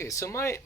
Okay, so my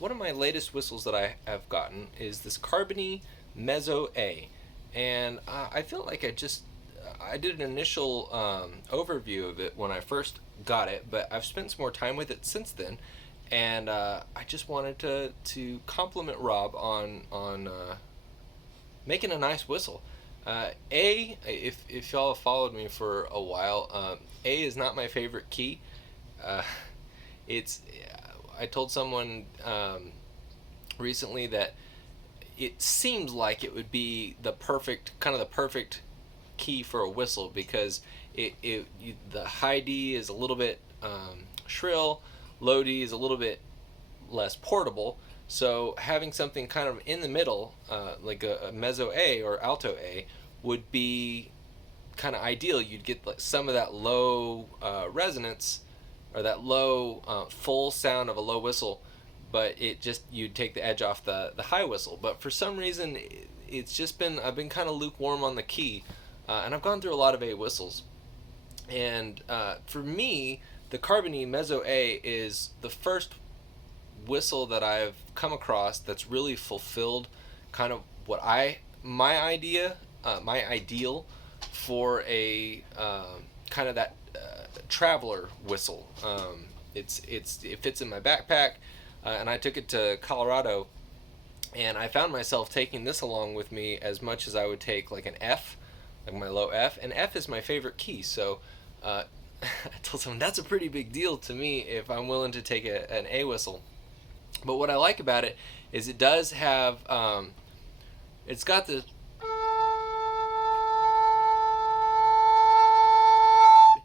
one of my latest whistles that I have gotten is this Carbony Mezzo A, and I feel like I did an initial overview of it when I first got it, but I've spent some more time with it since then, and I just wanted to compliment Rob on making a nice whistle. If y'all have followed me for a while, A is not my favorite key. Uh, it's I told someone recently that it seems like it would be the perfect key for a whistle because the high D is a little bit shrill, low D is a little bit less portable. So having something kind of in the middle, like a mezzo A or alto A, would be kind of ideal. You'd get like some of that low resonance or that low full sound of a low whistle, but you'd take the edge off the high whistle. But for some reason, it's just been I've been kind of lukewarm on the key, and I've gone through a lot of A whistles, and for me, the Carbony Mezzo A is the first whistle that I've come across that's really fulfilled kind of what my ideal for a kind of that traveler whistle. It fits in my backpack, and I took it to Colorado, and I found myself taking this along with me as much as I would take like an F, like my low F, and F is my favorite key. So I told someone that's a pretty big deal to me if I'm willing to take an A whistle. But what I like about it is it does have it's got the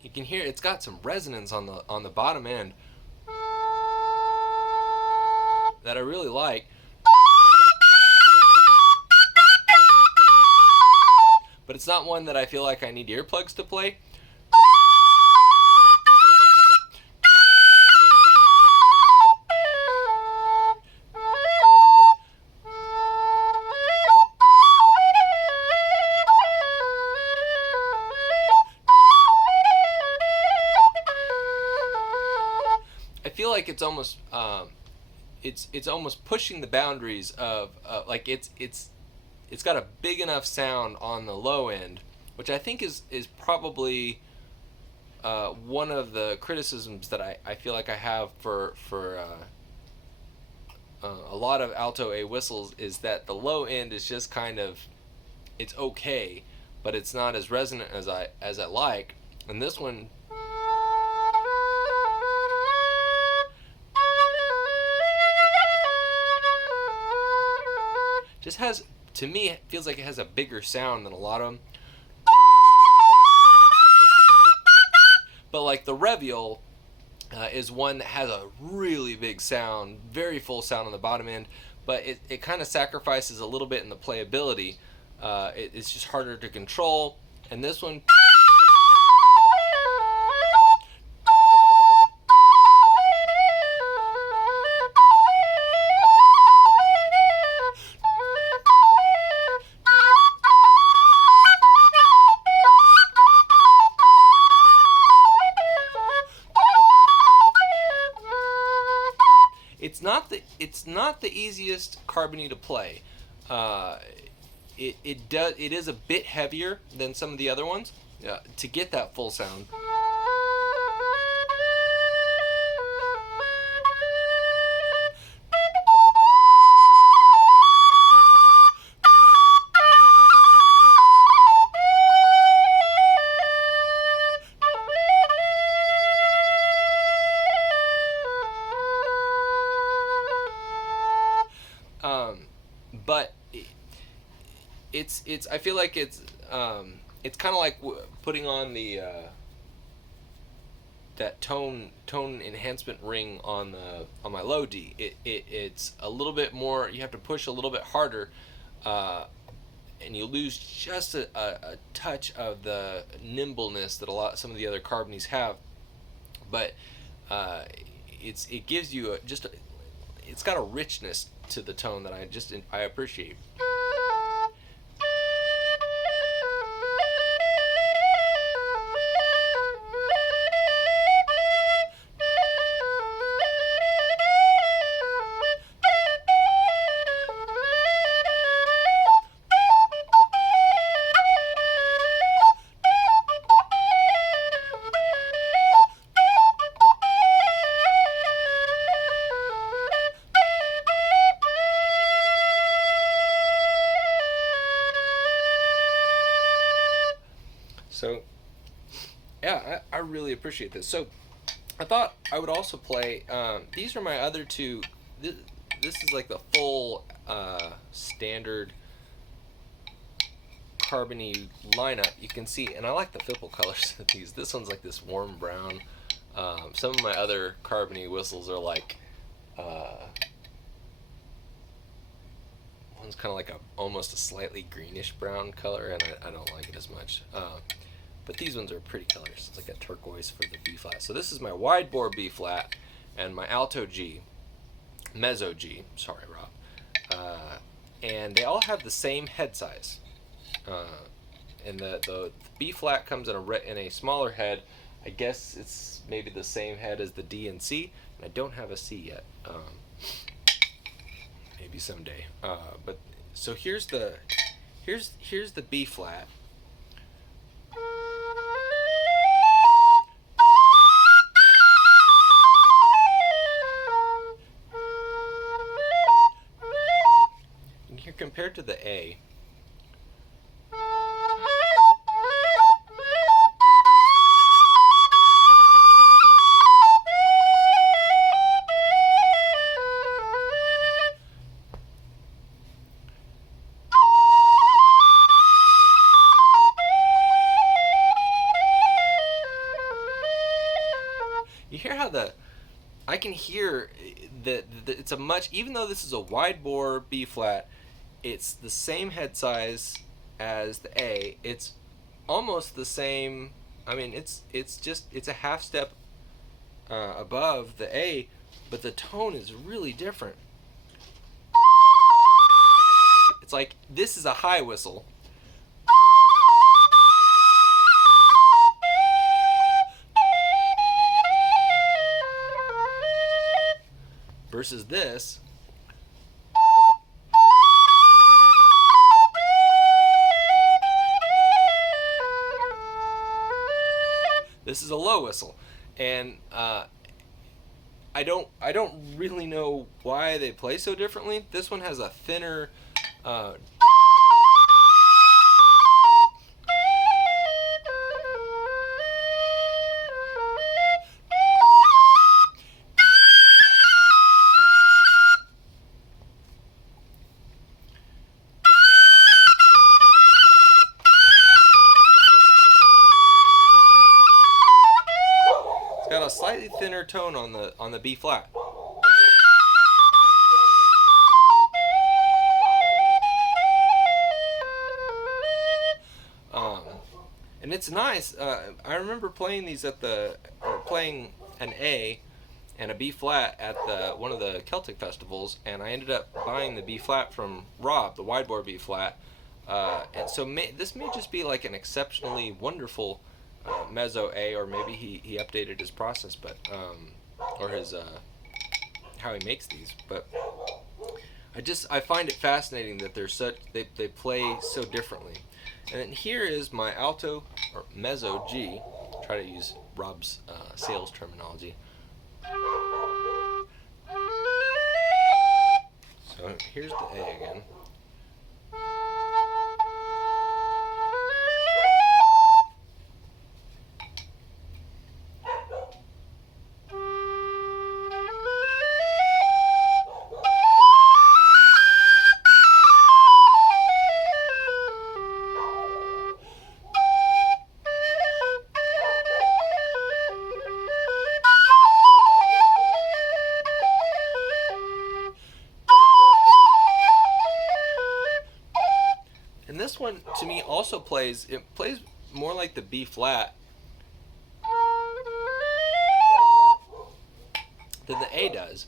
you can hear it's got some resonance on the bottom end that I really like. But it's not one that I feel like I need earplugs to play. I feel like it's almost pushing the boundaries of like it's got a big enough sound on the low end, which I think is probably one of the criticisms that I feel like I have for a lot of alto A whistles is that the low end is just kind of it's okay, but it's not as resonant as I like, and this one just has, to me, it feels like it has a bigger sound than a lot of them. But like the Reviol is one that has a really big sound, very full sound on the bottom end, but it kind of sacrifices a little bit in the playability. It's just harder to control. And this one it's not the easiest Carbony to play. It is a bit heavier than some of the other ones to get that full sound. But it's I feel like it's kind of like putting on the that tone enhancement ring on my low D. It's a little bit more. You have to push a little bit harder, and you lose just a touch of the nimbleness that some of the other Carbonies have. But it gives you it's got a richness to the tone that I appreciate. So yeah, I really appreciate this. So I thought I would also play. These are my other two. This is like the full standard Carbony lineup. You can see, and I like the Fipple colors of these. This one's like this warm brown. Some of my other Carbony whistles are like. One's kind of like almost a slightly greenish brown color, and I don't like it as much. But these ones are pretty colors. It's like a turquoise for the B flat. So this is my wide bore B flat and my alto G, mezzo G. Sorry, Rob. And they all have the same head size. And the B flat comes in a smaller head. I guess it's maybe the same head as the D and C. And I don't have a C yet. Maybe someday. But so here's the B flat. And here compared to the A. You hear how I can hear that it's a much, even though this is a wide bore B flat, it's the same head size as the A. It's almost the same. I mean, it's a half step above the A, but the tone is really different. It's like this is a high whistle. Versus this. This is a low whistle, and I don't really know why they play so differently. This one has a thinner. Got a slightly thinner tone on the B flat. And it's nice. I remember playing these playing an A and a B flat at one of the Celtic festivals, and I ended up buying the B flat from Rob, the wide bore B flat. And so this may just be like an exceptionally wonderful Mezzo A, or maybe he updated his process, but or his how he makes these. But I find it fascinating that they play so differently. And then here is my alto or Mezzo G. Try to use Rob's sales terminology. So here's the A again. And this one, to me, also plays more like the B flat than the A does.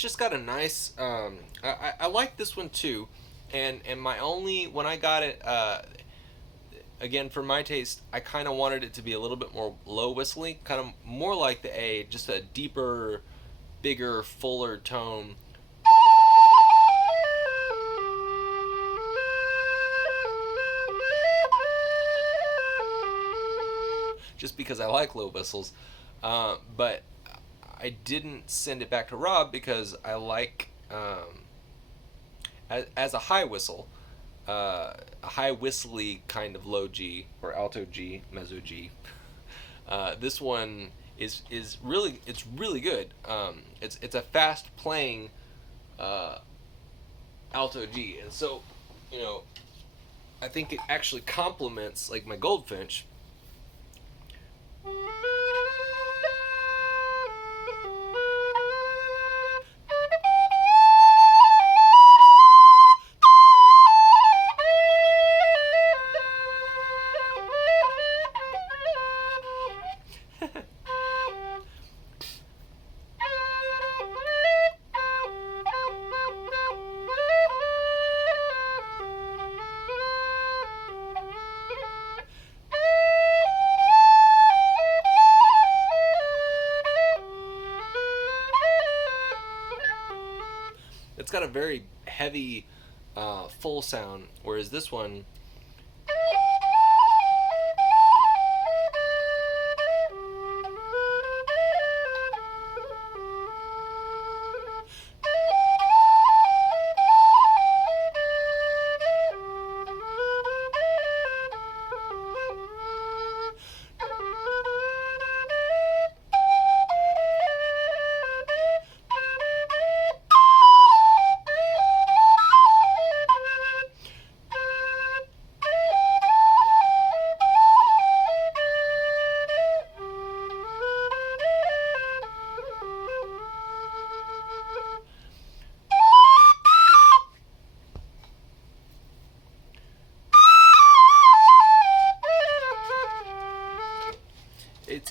it's just got a nice. I like this one too, and my only when I got it. Again, for my taste, I kind of wanted it to be a little bit more low whistly, kind of more like the A, just a deeper, bigger, fuller tone. Just because I like low whistles. But I didn't send it back to Rob because I like, as a high whistle, a high whistly kind of low G or alto G, mezzo G. This one is really it's really good. It's a fast playing alto G, and so you know I think it actually complements like my Goldfinch. It's got a very heavy, full sound, whereas this one.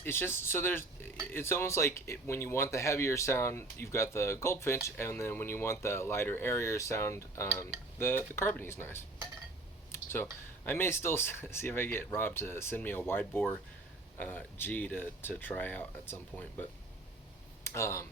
It's just so there's it's almost like when you want the heavier sound, you've got the Goldfinch, and then when you want the lighter, airier sound, the Carbony's nice. So I may still see if I get Rob to send me a wide bore G to try out at some point, but um,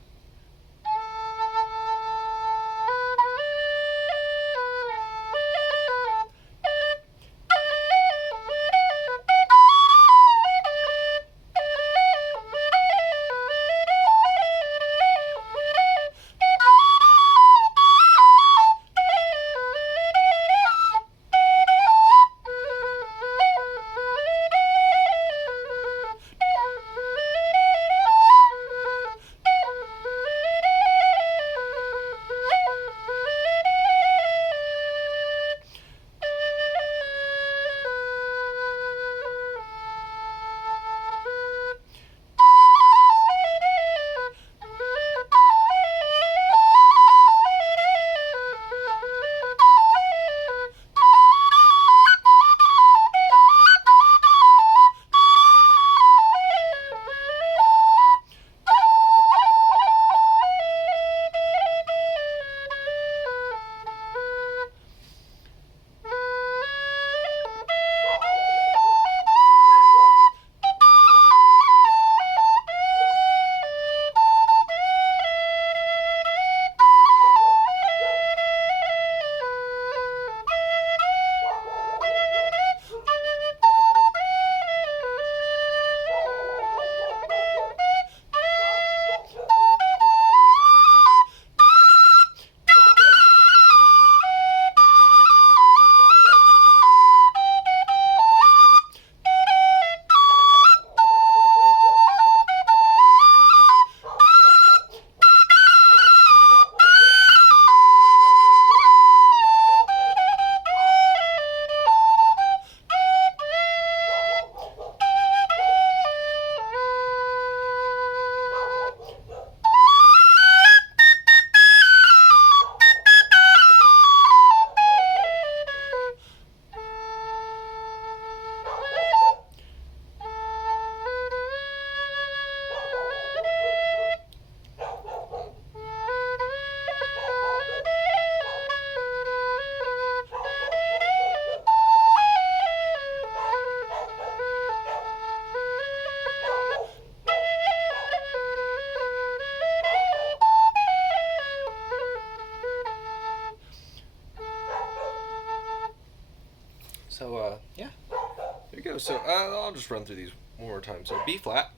So yeah, there you go. So I'll just run through these one more time. So B flat,